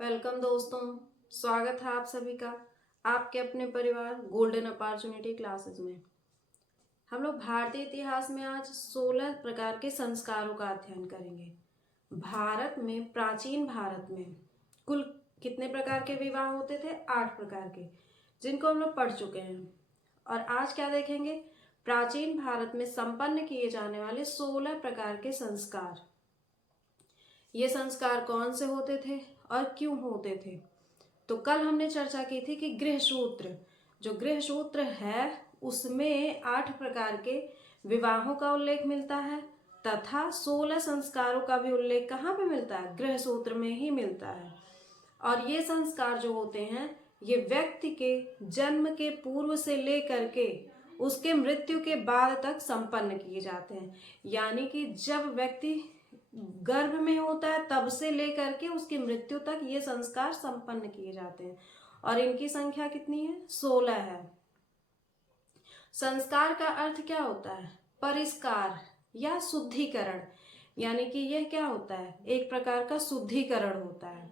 Welcome दोस्तों। स्वागत है आप सभी का आपके अपने परिवार गोल्डन अपॉर्चुनिटी क्लासेस में। हम लोग भारतीय इतिहास में आज 16 प्रकार के संस्कारों का अध्ययन करेंगे। भारत में, प्राचीन भारत में कुल कितने प्रकार के विवाह होते थे? 8 प्रकार के, जिनको हम लोग पढ़ चुके हैं। और आज क्या देखेंगे? प्राचीन भारत में संपन्न किए जाने वाले 16 प्रकार के संस्कार। ये संस्कार कौन से होते थे और क्यों होते थे? तो कल हमने चर्चा की थी कि गृह सूत्र, जो गृह सूत्र है उसमें 8 प्रकार के विवाहों का उल्लेख मिलता है तथा 16 संस्कारों का भी उल्लेख कहाँ पे मिलता है? गृह सूत्र में ही मिलता है। और ये संस्कार जो होते हैं ये व्यक्ति के जन्म के पूर्व से लेकर के उसके मृत्यु के बाद तक संपन्न किए जाते हैं। यानी कि जब व्यक्ति गर्भ में होता है तब से लेकर के उसकी मृत्यु तक ये संस्कार संपन्न किए जाते हैं। और इनकी संख्या कितनी है? 16 है। संस्कार का अर्थ क्या होता है? परिष्कार या शुद्धिकरण। यानी कि यह क्या होता है? एक प्रकार का शुद्धिकरण होता है।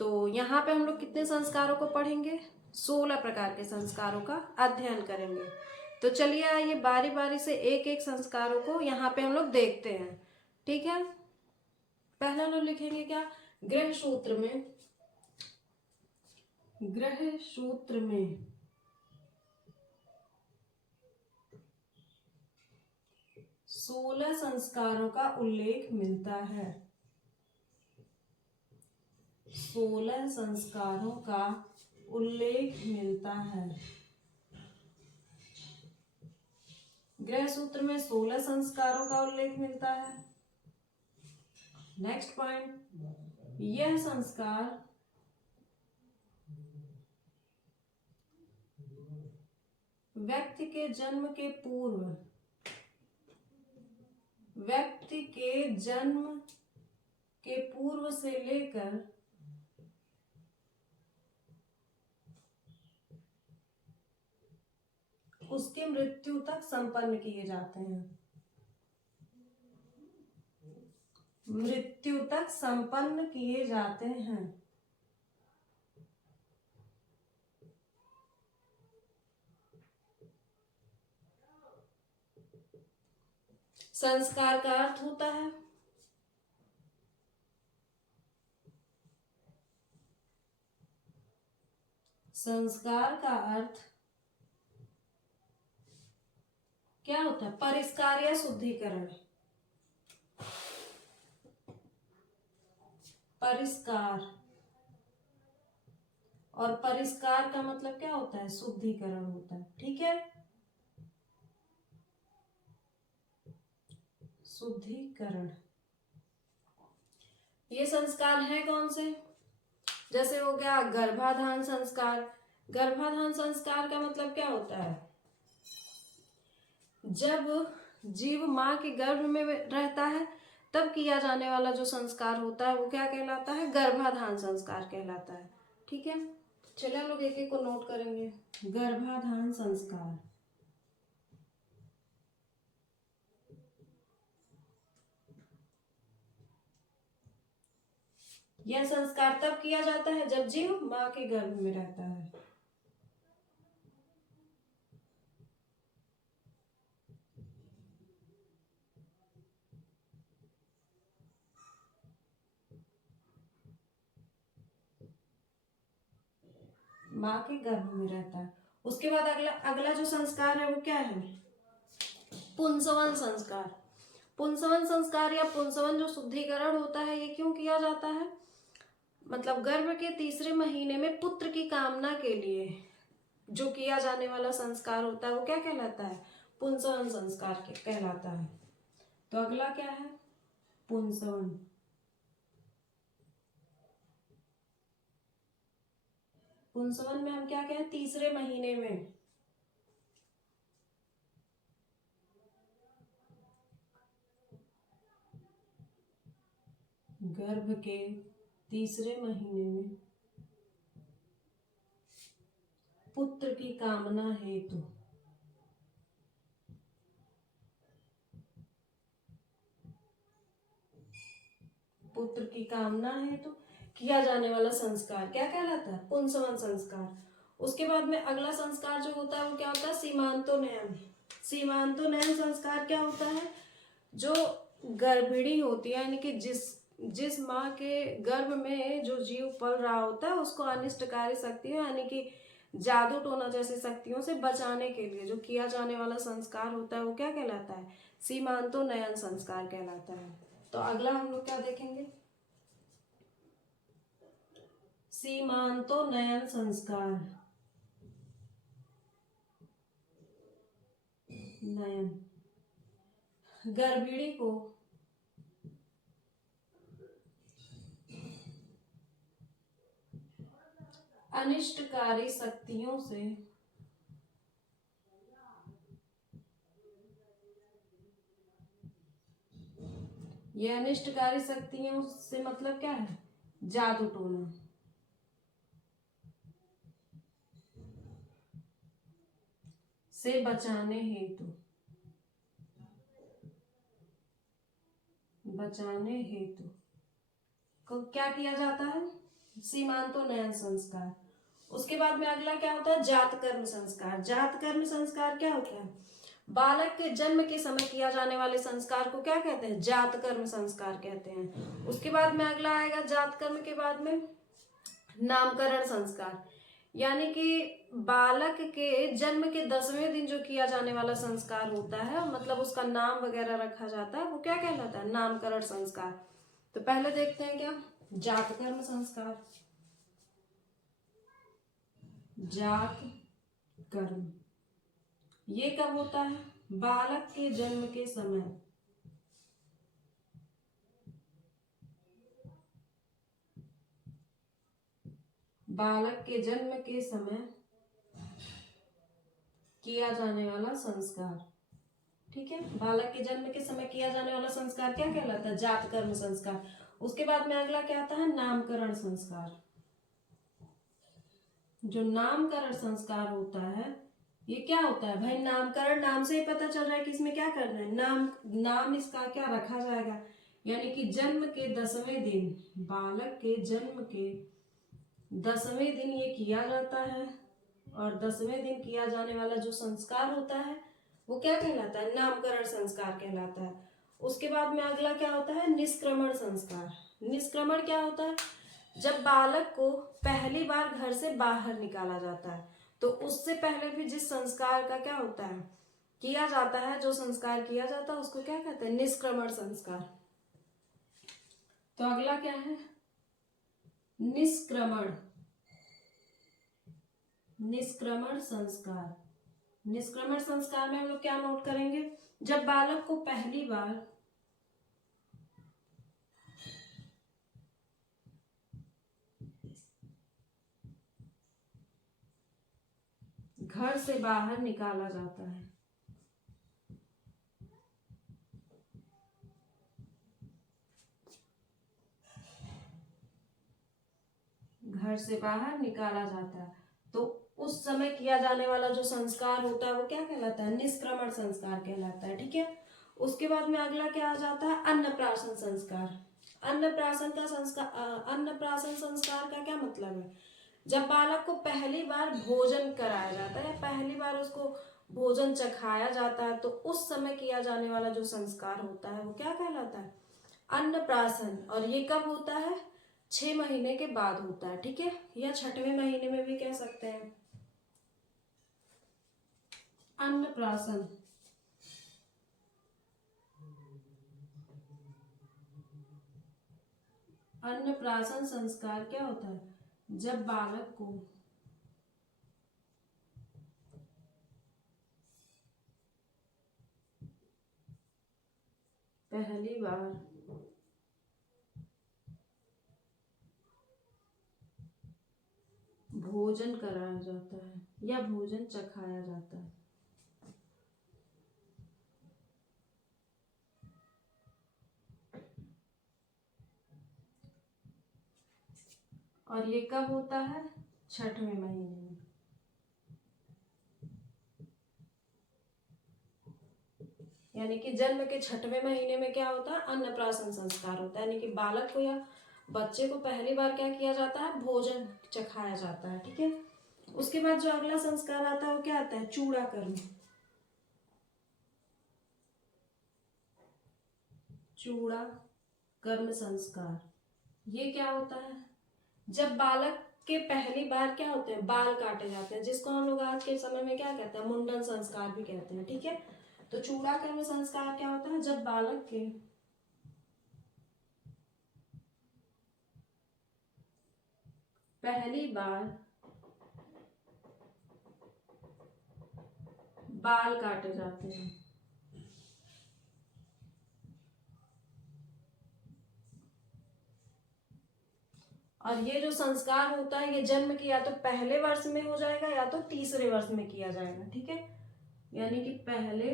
तो यहाँ पे हम लोग कितने संस्कारों को पढ़ेंगे? 16 प्रकार के संस्कारों का अध्ययन करेंगे। तो चलिए आइए बारी बारी से एक एक संस्कारों को यहाँ पे हम लोग देखते हैं। ठीक है, पहला लोग लिखेंगे क्या? गृह सूत्र में, गृह सूत्र में 16 संस्कारों का उल्लेख मिलता है। 16 संस्कारों का उल्लेख मिलता है। गृह सूत्र में 16 संस्कारों का उल्लेख मिलता है। नेक्स्ट पॉइंट, यह संस्कार व्यक्ति के जन्म के पूर्व, व्यक्ति के जन्म के पूर्व से लेकर उसकी मृत्यु तक संपन्न किए जाते हैं। मृत्यु तक संपन्न किए जाते हैं। संस्कार का अर्थ होता है संस्कार का अर्थ क्या होता है? परिष्कार या शुद्धिकरण। परिष्कार, और परिष्कार का मतलब क्या होता है? शुद्धिकरण होता है। ठीक है, शुद्धिकरण। ये संस्कार है कौन से? जैसे हो गया गर्भाधान संस्कार। गर्भाधान संस्कार का मतलब क्या होता है? जब जीव मां के गर्भ में रहता है तब किया जाने वाला जो संस्कार होता है वो क्या कहलाता है? गर्भाधान संस्कार कहलाता है। ठीक है, चलिए हम लोग एक एक को नोट करेंगे। गर्भाधान संस्कार, यह संस्कार तब किया जाता है जब जीव मां के गर्भ में रहता है। मां के गर्भ में रहता है। उसके बाद अगला अगला जो संस्कार है वो क्या है? पुंसवन संस्कार। पुंसवन संस्कार या पुंसवन जो शुद्धिकरण होता है ये क्यों किया जाता है? मतलब गर्भ के तीसरे महीने में पुत्र की कामना के लिए जो किया जाने वाला संस्कार होता है वो क्या कहलाता है? पुंसवन संस्कार कहलाता है। तो अगला क्या है? पुंसवन। पुंसवन में हम क्या कहें? तीसरे महीने में गर्भ के तीसरे महीने में पुत्र की कामना हेतु पुत्र की कामना हेतु किया जाने वाला संस्कार क्या कहलाता है? पुंसवन संस्कार। उसके बाद में अगला संस्कार जो होता है वो क्या होता है? सीमांतोन्नयन। सीमांतोन्नयन संस्कार क्या होता है? जो गर्भिणी होती है, यानी कि जिस माँ के गर्भ में जो जीव पल रहा होता है उसको अनिष्टकारी शक्तियों यानी कि जादू टोना जैसी शक्तियों से बचाने के लिए जो किया जाने वाला संस्कार होता है वो क्या कहलाता है? सीमांतोन्नयन संस्कार कहलाता है। तो अगला हम लोग क्या देखेंगे? सीमांतोन्नयन संस्कार। नयन गर्भिणी को अनिष्टकारी शक्तियों से ये अनिष्टकारी शक्तियों से मतलब क्या है? जादू टोना। से बचाने हेतु को क्या किया जाता है? सीमांतोन्नयन संस्कार। उसके बाद में अगला क्या होता है? जातकर्म संस्कार। जातकर्म संस्कार क्या होता है? बालक के जन्म के समय किया जाने वाले संस्कार को क्या कहते हैं? जातकर्म संस्कार कहते हैं। उसके बाद में अगला आएगा जातकर्म के बाद में नामकरण संस्कार, यानी कि बालक के जन्म के 10वें दिन जो किया जाने वाला संस्कार होता है, मतलब उसका नाम वगैरह रखा जाता है, वो क्या कहलाता है? नामकरण संस्कार। तो पहले देखते हैं क्या? जातकर्म संस्कार। जातकर्म ये कब होता है? बालक के जन्म के समय। बालक के जन्म के समय किया जाने वाला संस्कार। ठीक है, बालक के जन्म के समय किया जाने वाला संस्कार क्या कहलाता है? जातकर्म संस्कार। उसके बाद में अगला क्या आता है? नामकरण संस्कार। जो नामकरण संस्कार होता है ये क्या होता है भाई? नामकरण, नाम से ही पता चल रहा है कि इसमें क्या करना है। नाम इसका क्या रखा जाएगा, यानी कि जन्म के 10वें दिन, बालक के जन्म के 10वें दिन ये किया जाता है, और 10वें दिन किया जाने वाला जो संस्कार होता है वो क्या कहलाता है? नामकरण संस्कार कहलाता है। उसके बाद में अगला क्या होता है? निष्क्रमण संस्कार। निष्क्रमण क्या होता है? जब बालक को पहली बार घर से बाहर निकाला जाता है तो उससे पहले भी जिस संस्कार का क्या होता है? किया जाता है, जो संस्कार किया जाता है उसको क्या कहते हैं? निष्क्रमण संस्कार। तो अगला क्या है? निष्क्रमण। निष्क्रमण संस्कार। निष्क्रमण संस्कार में हम लोग क्या नोट करेंगे? जब बालक को पहली बार घर से बाहर निकाला जाता है, घर से बाहर निकाला जाता है, तो उस समय किया जाने वाला जो संस्कार होता है वो क्या कहलाता है? निष्क्रमण संस्कार कहलाता है। ठीक है, उसके बाद में अगला क्या आ जाता है? अन्नप्राशन संस्कार। अन्नप्राशन का संस्कार, अन्नप्राशन संस्कार का क्या मतलब है? जब बालक को पहली बार भोजन कराया जाता है या पहली बार उसको भोजन चखाया जाता है तो उस समय किया जाने वाला जो संस्कार होता है वो क्या कहलाता है? अन्नप्राशन। और ये कब होता है? 6 महीने के बाद होता है। ठीक है, या 6वें महीने में भी कह सकते हैं। अन्नप्राशन। अन्नप्राशन संस्कार क्या होता है? जब बालक को पहली बार भोजन कराया जाता है या भोजन चखाया जाता है। और ये कब होता है? 6वें महीने में। यानी कि जन्म के 6वें महीने में क्या होता है? अन्नप्राशन संस्कार होता है, यानी कि बालक को या बच्चे को पहली बार क्या किया जाता है, भोजन चखाया जाता है। ठीक है, उसके बाद जो अगला संस्कार आता है वो क्या आता है, चूड़ा कर्म। चूड़ा कर्म संस्कार ये क्या होता है, जब बालक के पहली बार क्या होते हैं, बाल काटे जाते हैं, जिसको हम लोग आज के समय में क्या कहते हैं, मुंडन संस्कार भी कहते हैं। ठीक है, तो चूड़ा कर्म संस्कार क्या होता है, जब बालक के पहली बार बाल काटे जाते हैं। और ये जो संस्कार होता है ये जन्म की या तो पहले वर्ष में हो जाएगा या तो तीसरे वर्ष में किया जाएगा। ठीक है, यानी कि पहले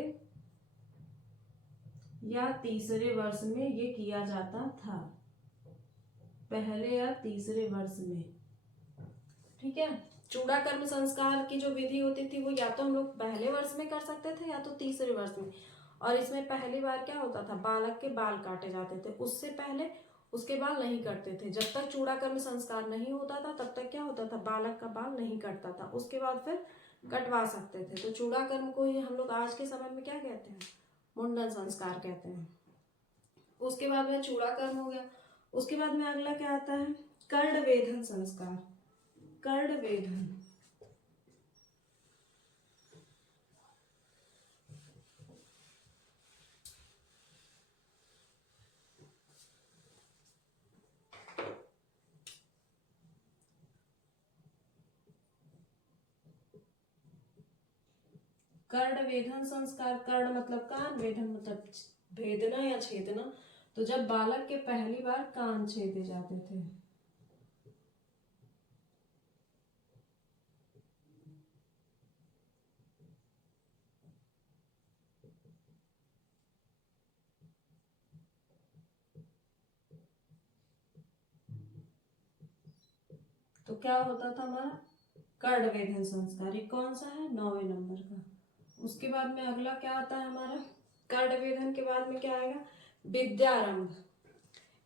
या तीसरे वर्ष में ये किया जाता था, पहले या तीसरे वर्ष में। ठीक है, चूड़ा कर्म संस्कार की जो विधि होती थी वो या तो हम लोग पहले वर्ष में कर सकते थे या तो तीसरे वर्ष में। और इसमें पहली बार क्या होता था, बालक के बाल काटे जाते थे, उससे पहले उसके बाल नहीं कटते थे। जब तक चूड़ा कर्म संस्कार नहीं होता था तब तक क्या होता था, बालक का बाल नहीं कटता था, उसके बाद फिर कटवा सकते थे। तो चूड़ा कर्म को ही हम लोग आज के समय में क्या कहते हैं, मुंडन संस्कार कहते हैं। उसके बाद में चूड़ा कर्म हो गया, उसके बाद में अगला क्या आता है, कर्ण वेधन संस्कार। कर्ण वेधन, कर्ण वेधन संस्कार, कर्ण मतलब कान, वेधन मतलब भेदना या छेदना। तो जब बालक के पहली बार कान छेदे जाते थे, तो क्या होता था हमारा, कर्ण वेधन संस्कार। ये कौन सा है, 9वें नंबर का। उसके बाद में अगला क्या आता है हमारा, कर्ण वेधन के बाद में क्या आएगा, विद्यारंभ।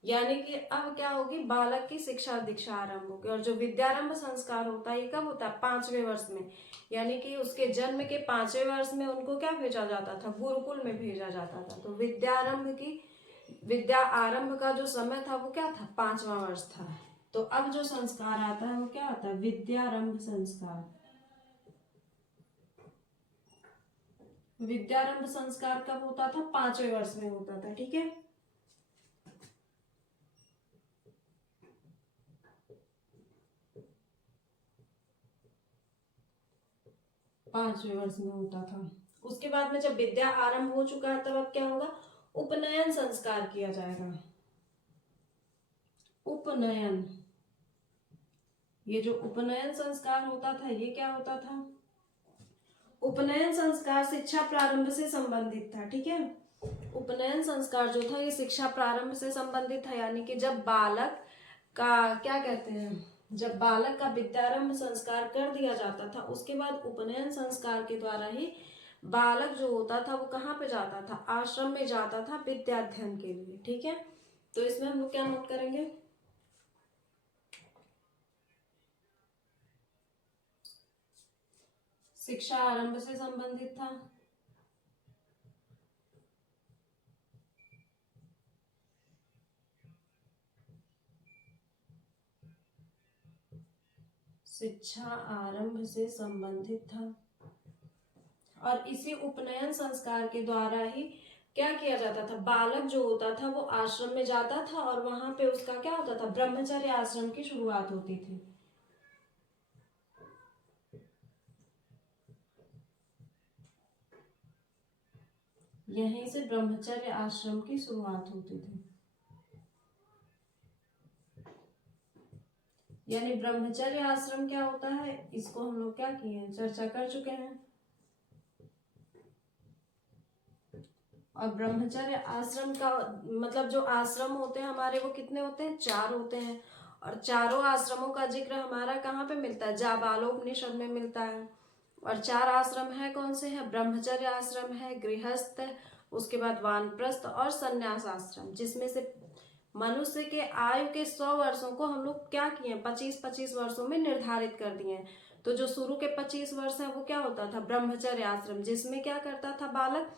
यानी कि अब क्या होगी, बालक की शिक्षा दीक्षा आरंभ होगी। और जो विद्यारंभ संस्कार होता है ये कब होता है, 5वें वर्ष में। यानी कि उसके जन्म के 5वें वर्ष में उनको क्या भेजा जाता था, गुरुकुल में भेजा जाता था। तो विद्यारंभ की, विद्या आरंभ का जो समय था वो क्या था, 5वां वर्ष था। तो अब जो संस्कार आता है वो क्या आता है, विद्यारंभ संस्कार। विद्यारंभ संस्कार कब होता था, 5वें वर्ष में होता था। ठीक है, 5वें वर्ष में होता था। उसके बाद में जब विद्या आरंभ हो चुका है तब अब क्या होगा, उपनयन संस्कार किया जाएगा। उपनयन, ये जो उपनयन संस्कार होता था ये क्या होता था, उपनयन संस्कार शिक्षा प्रारंभ से संबंधित था। ठीक है, उपनयन संस्कार जो था ये शिक्षा प्रारंभ से संबंधित था। यानी कि जब बालक का क्या कहते हैं, जब बालक का विद्यारंभ संस्कार कर दिया जाता था उसके बाद उपनयन संस्कार के द्वारा ही बालक जो होता था वो कहाँ पे जाता था, आश्रम में जाता था विद्याध्ययन के लिए। ठीक है, तो इसमें हम लोग क्या नोट करेंगे, शिक्षा आरंभ से संबंधित था, शिक्षा आरंभ से संबंधित था। और इसी उपनयन संस्कार के द्वारा ही क्या किया जाता था, बालक जो होता था वो आश्रम में जाता था और वहां पे उसका क्या होता था, ब्रह्मचर्य आश्रम की शुरुआत होती थी। यहीं से ब्रह्मचर्य आश्रम की शुरुआत होती थी। यानी ब्रह्मचर्य आश्रम क्या होता है, इसको हम लोग क्या किए हैं, चर्चा कर चुके हैं। और ब्रह्मचर्य आश्रम का मतलब जो आश्रम होते हैं हमारे वो कितने होते हैं, 4 होते हैं। और चारों आश्रमों का जिक्र हमारा कहाँ पे मिलता है, जाबालोपनिषद में मिलता है। और 4 आश्रम है, कौन से हैं, ब्रह्मचर्य आश्रम है, गृहस्थ, उसके बाद वानप्रस्थ और संन्यास आश्रम। जिसमें से मनुष्य के आयु के 100 वर्षों को हम लोग क्या किए, 25-25 वर्षों में निर्धारित कर दिए हैं। तो जो शुरू के 25 वर्ष है वो क्या होता था, ब्रह्मचर्य आश्रम, जिसमें क्या करता था बालक,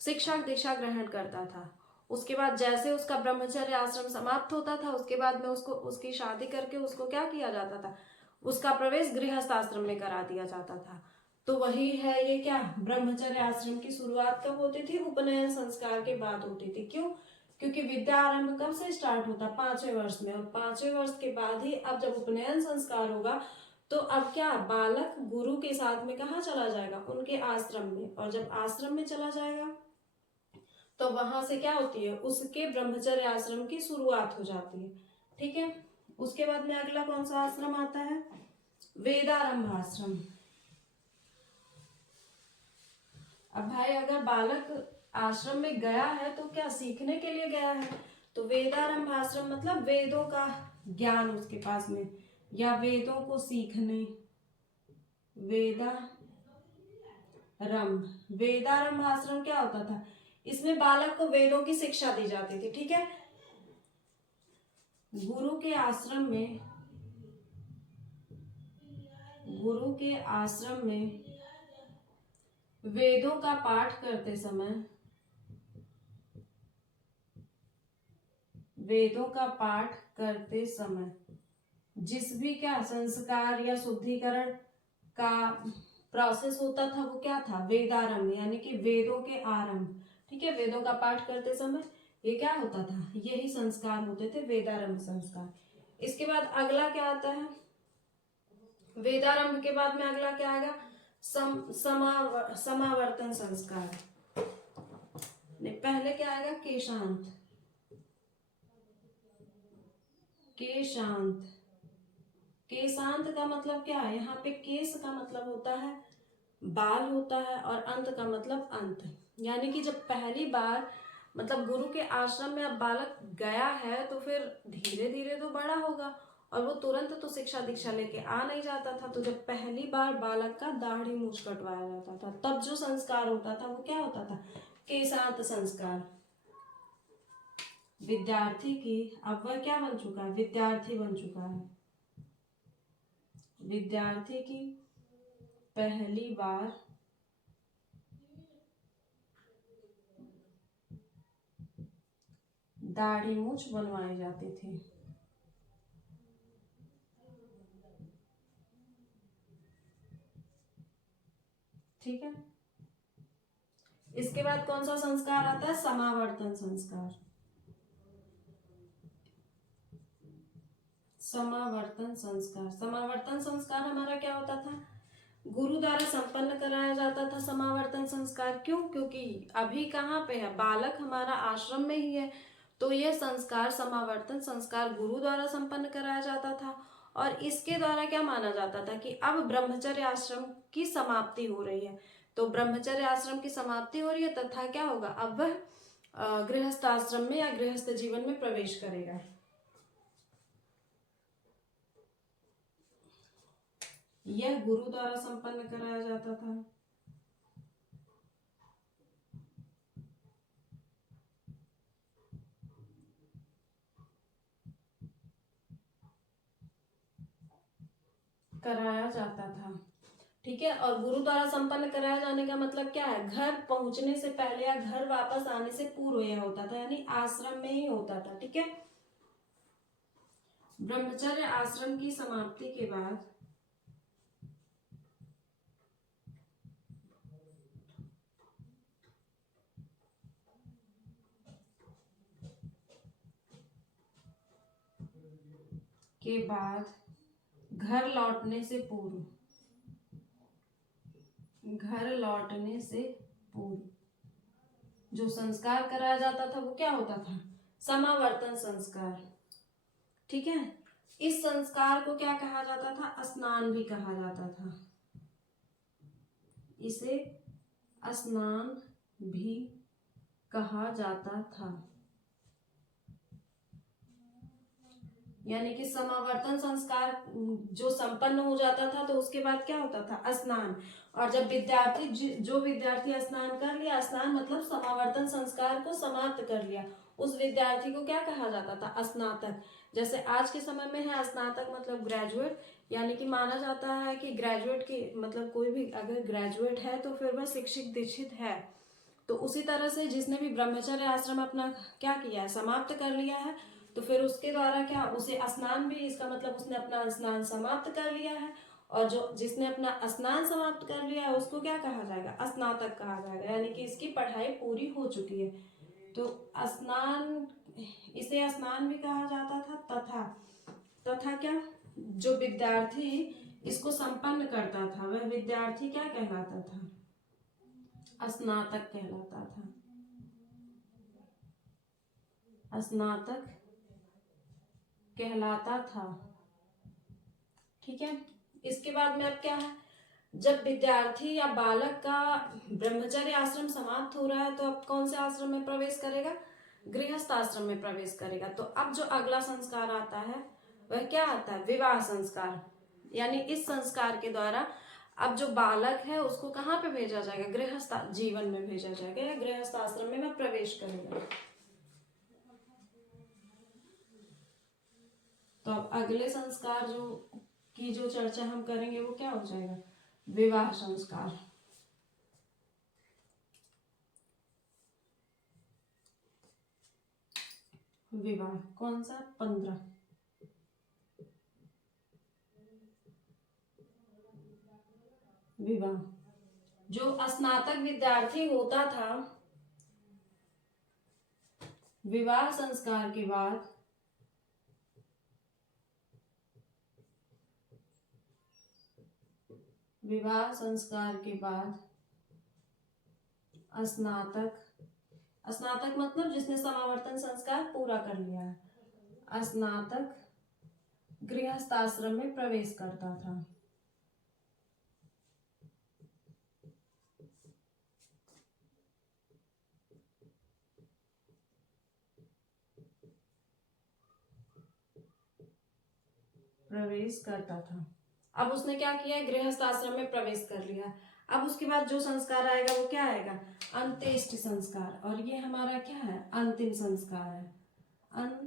शिक्षा दीक्षा ग्रहण करता था। उसके बाद जैसे उसका ब्रह्मचर्य आश्रम समाप्त होता था, उसके बाद में उसको उसकी शादी करके उसको क्या किया जाता था, उसका प्रवेश गृहस्थ आश्रम में करा दिया जाता था। तो वही है ये क्या, ब्रह्मचर्य आश्रम की शुरुआत कब होती थी, उपनयन संस्कार के बाद होती थी। क्यों, क्योंकि विद्या आरंभ कब से स्टार्ट होता, 5वें वर्ष में, और 5वें वर्ष के बाद ही अब जब उपनयन संस्कार होगा तो अब क्या, बालक गुरु के साथ में कहाँ चला जाएगा, उनके आश्रम में। और जब आश्रम में चला जाएगा तो वहां से क्या होती है, उसके ब्रह्मचर्य आश्रम की शुरुआत हो जाती है। ठीक है, उसके बाद में अगला कौन सा आश्रम आता है, वेदारंभ आश्रम। अब भाई अगर बालक आश्रम में गया है तो क्या सीखने के लिए गया है, तो वेदारंभ आश्रम मतलब वेदों का ज्ञान उसके पास में, या वेदों को सीखने, वेदारंभ आश्रम क्या होता था, इसमें बालक को वेदों की शिक्षा दी जाती थी। ठीक है, गुरु के आश्रम में वेदों का पाठ करते समय, जिस भी क्या संस्कार या शुद्धिकरण का प्रोसेस होता था वो क्या था, वेदारंभ, यानी कि वेदों के आरंभ। ठीक है, वेदों का पाठ करते समय ये क्या होता था, यही संस्कार होते थे, वेदारंभ संस्कार। इसके बाद अगला क्या आता है, वेदारंभ के बाद में अगला क्या आएगा, समावर्तन संस्कार। नहीं, पहले क्या आएगा, केशांत का मतलब क्या है, यहाँ पे केश का मतलब होता है बाल होता है, और अंत का मतलब अंत। यानी कि जब पहली बार मतलब गुरु के आश्रम में अब बालक गया है तो फिर धीरे धीरे तो बड़ा होगा, और वो तुरंत तो शिक्षा दीक्षा लेके आ नहीं जाता था। तो जब पहली बार बालक का दाढ़ी मूछ कटवाया जाता था तब जो संस्कार होता था वो क्या होता था, केशांत संस्कार। विद्यार्थी की, अब वह क्या बन चुका है, विद्यार्थी बन चुका है, विद्यार्थी की पहली बार दाढ़ी मूछ बनवाई जाती थी। ठीक है, इसके बाद कौन सा संस्कार आता है, समावर्तन संस्कार। समावर्तन संस्कार हमारा क्या होता था, गुरु द्वारा संपन्न कराया जाता था समावर्तन संस्कार। क्यों, क्योंकि अभी कहाँ पे है, बालक हमारा आश्रम में ही है, तो यह संस्कार समावर्तन संस्कार गुरु द्वारा संपन्न कराया जाता था। और इसके द्वारा क्या माना जाता था कि अब ब्रह्मचर्य आश्रम की समाप्ति हो रही है, तो ब्रह्मचर्य आश्रम की समाप्ति हो रही है तथा क्या होगा, अब वह गृहस्थ आश्रम में या गृहस्थ जीवन में प्रवेश करेगा। यह गुरु द्वारा संपन्न कराया जाता था। ठीक है, और गुरु द्वारा संपन्न कराया जाने का मतलब क्या है, घर पहुंचने से पहले या घर वापस आने से पूर्व यह होता था, यानी आश्रम में ही होता था। ठीक है, ब्रह्मचर्य आश्रम की समाप्ति के बाद घर लौटने से पूर्व जो संस्कार कराया जाता था वो क्या होता था, समावर्तन संस्कार। ठीक है, इस संस्कार को क्या कहा जाता था, स्नान भी कहा जाता था, इसे स्नान भी कहा जाता था। यानी कि समावर्तन संस्कार जो संपन्न हो जाता था तो उसके बाद क्या होता था, स्नान। और जब जो विद्यार्थी स्नान कर लिया, स्नान मतलब समावर्तन संस्कार को समाप्त कर लिया, उस विद्यार्थी को क्या कहा जाता था, स्नातक। जैसे आज के समय में है स्नातक मतलब ग्रेजुएट, यानी कि माना जाता है कि ग्रेजुएट की मतलब कोई भी अगर ग्रेजुएट है तो फिर वह शिक्षित दीक्षित है। तो उसी तरह से जिसने भी ब्रह्मचर्य आश्रम अपना क्या किया है, समाप्त कर लिया है, तो फिर उसके द्वारा क्या उसे स्नान भी, इसका मतलब उसने अपना स्नान समाप्त कर लिया है। और जो जिसने अपना स्नान समाप्त कर लिया है उसको क्या कहा जाएगा, स्नातक कहा जाएगा, यानी कि इसकी पढ़ाई पूरी हो चुकी है। तो स्नान, इसे स्नान भी कहा जाता था। तथा क्या, जो विद्यार्थी इसको संपन्न करता था वह विद्यार्थी क्या कहलाता था, स्नातक कहलाता था। स्नातक कहलाता था। ठीक है। इसके बाद में अब क्या है, जब विद्यार्थी या बालक का ब्रह्मचर्य आश्रम समाप्त हो रहा है तो अब कौन से आश्रम में प्रवेश करेगा, गृहस्थ आश्रम में प्रवेश करेगा। तो अब जो अगला संस्कार आता है वह क्या आता है, विवाह संस्कार। यानी इस संस्कार के द्वारा अब जो बालक है उसको कहाँ पे भेजा जाएगा, गृहस्थ जीवन में भेजा जाएगा या गृहस्थ आश्रम में वह प्रवेश करेगा। तो अब अगले संस्कार जो चर्चा हम करेंगे वो क्या हो जाएगा, विवाह संस्कार। विवाह कौन सा, 15। विवाह, जो स्नातक विद्यार्थी होता था विवाह संस्कार के बाद स्नातक मतलब जिसने समावर्तन संस्कार पूरा कर लिया है, स्नातक गृहस्थ आश्रम में प्रवेश करता था। अब उसने क्या किया, गृहस्थ आश्रम में प्रवेश कर लिया। अब उसके बाद जो संस्कार आएगा वो क्या आएगा, अंत्येष्टि संस्कार। और ये हमारा क्या है, अंतिम संस्कार है, अंत्येष्टि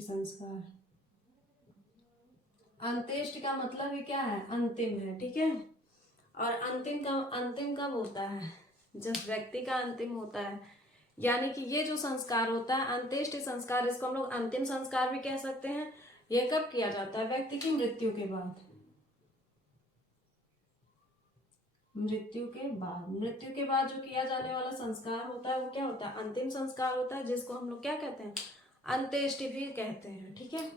संस्कार। अंत्येष्टि का मतलब ही क्या है, अंतिम है। ठीक है। और अंतिम कब होता है, जब व्यक्ति का अंतिम होता है। यानी कि ये जो संस्कार होता है अंत्येष्टि संस्कार, इसको हम लोग अंतिम संस्कार भी कह सकते हैं। यह कब किया जाता है, व्यक्ति की मृत्यु के बाद। मृत्यु के बाद जो किया जाने वाला संस्कार होता है वो क्या होता है, अंतिम संस्कार होता है, जिसको हम लोग क्या कहते हैं, अंत्येष्टि भी कहते हैं। ठीक है।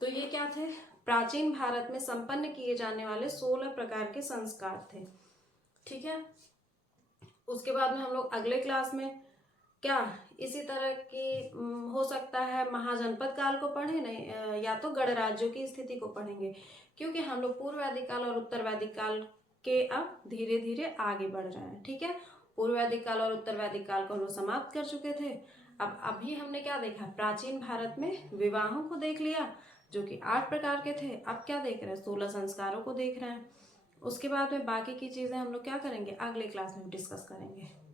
तो ये क्या थे, प्राचीन भारत में संपन्न किए जाने वाले 16 प्रकार के संस्कार थे। ठीक है। उसके बाद में हम लोग अगले क्लास में क्या इसी तरह की हो सकता है महाजनपद काल को पढ़े, नहीं या तो गणराज्यों की स्थिति को पढ़ेंगे, क्योंकि हम लोग पूर्व वैदिक काल और उत्तर वैदिक काल के अब धीरे धीरे आगे बढ़ रहे हैं। ठीक है। पूर्व वैदिक काल और उत्तर वैदिक काल को हम लोग समाप्त कर चुके थे। अब अभी हमने क्या देखा, प्राचीन भारत में विवाहों को देख लिया जो कि 8 प्रकार के थे। अब क्या देख रहे हैं, 16 संस्कारों को देख रहे हैं। उसके बाद में बाकी की चीजें हम लोग क्या करेंगे, अगले क्लास में डिस्कस करेंगे।